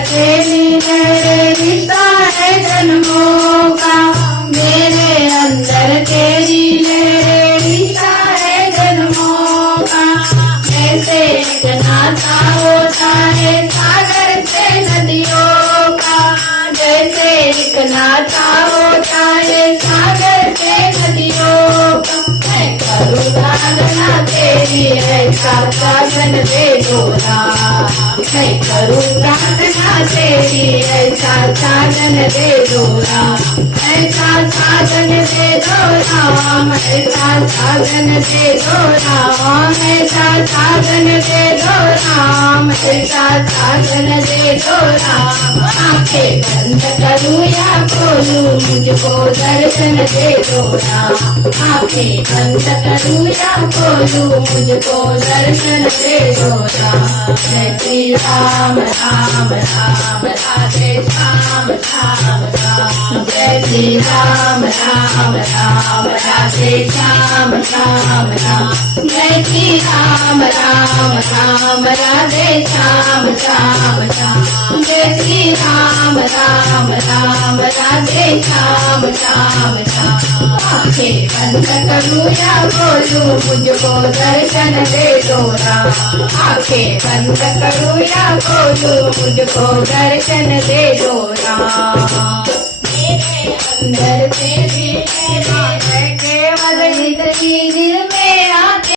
अकेली मेरे रिश्ता है जन्मों का, मेरे अंदर तेरी मेरे रिश्ता है जन्मों का। जैसे एक नाता होता है सागर से नदियों का, जैसे एक नाता होता है सागर से नदियों का। मैं करूँ साधना तेरी ऐसा साधन दे दोना, मैं करूँ प्रार्थना तेरी ऐसा साधन दे दोना। ऐसा साधन दे दो राम, ऐसा साधन दे दो राम, ऐसा साधन दे दो राम, ऐसा साधन दे दो राम। आंखें बंद करूँ या खोलूं मुझको दर्शन दे दो राम, आंखें बंद करूँ या खोलूं मुझको दर्शन दे दो राम। जय श्री राम राम राम राधे श्याम श्याम राम, जय श्री राम राम राम राधे श्याम श्याम राम, जय श्री राम राम राम राधे श्याम श्याम राम, जय श्री राम राम राम राधे श्याम श्याम राम। आंखें बंद करूँ या बोलूं मुझको दर्शन दे दो राम, आंखें बंद करूँ या बोलूं मुझको दर्शन दे दो राम। मेरे अंदर तेरी